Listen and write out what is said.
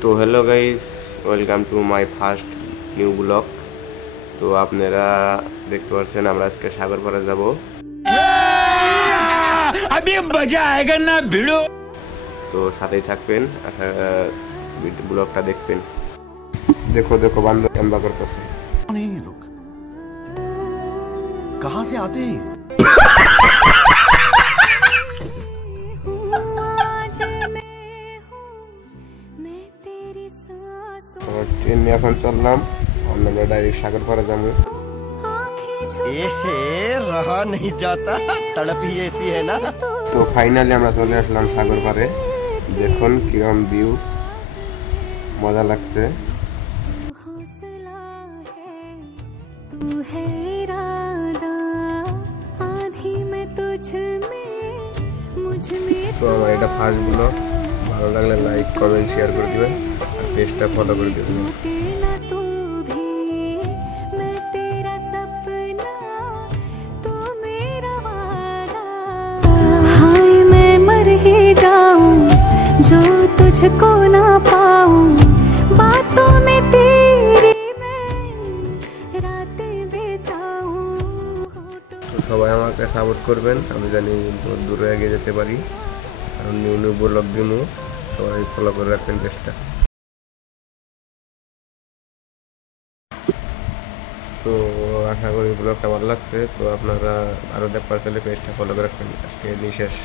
তো hello guys, welcome to my first new blog. তো আপনারা দেখতে পাচ্ছেন আমরা আজকে সাগরপাড়া যাব। अभी मजा आएगा ना भिड़ो। তো সাথেই থাকবেন, ব্লগটা দেখবেন। দেখো দেখো বান্দর ক্যাম্বা করতেছে। नहीं ये लोग कहाँ से आते हैं? ট্রেনে এখন চললাম, আমরা ডাইরেক্ট সাগরপাড়া যাবো। रहा नहीं जाता, तड़प ही ऐसी है ना। তো ফাইনালি আমরা চলে আসলাম সাগরপাড়ে। দেখুন কিরম ভিউ, মজা লাগছে। তো আমার এটা ফার্স্ট ব্লগ, ভালো লাগলে লাইক কমেন্ট শেয়ার করে দিবেন আর পেজটা ফলো করে দিবেন। जो तुझको ना पाऊं, बातों में तेरी मैं रातें बिताऊं। তো সবাই আমাকে সাপোর্ট করবেন, আমি জানি দূরে এগিয়ে যেতে পারি। আর নিউ নিউ ব্লগ দিমু, সবাই ফলো করে রাখবেন পেজটা। তো আশা করি ব্লগটা ভালো লাগছে। তো আপনারা আরও দেখবার চাইলে পেজটা ফলো করে রাখবেন। আজকে নিঃশেষ।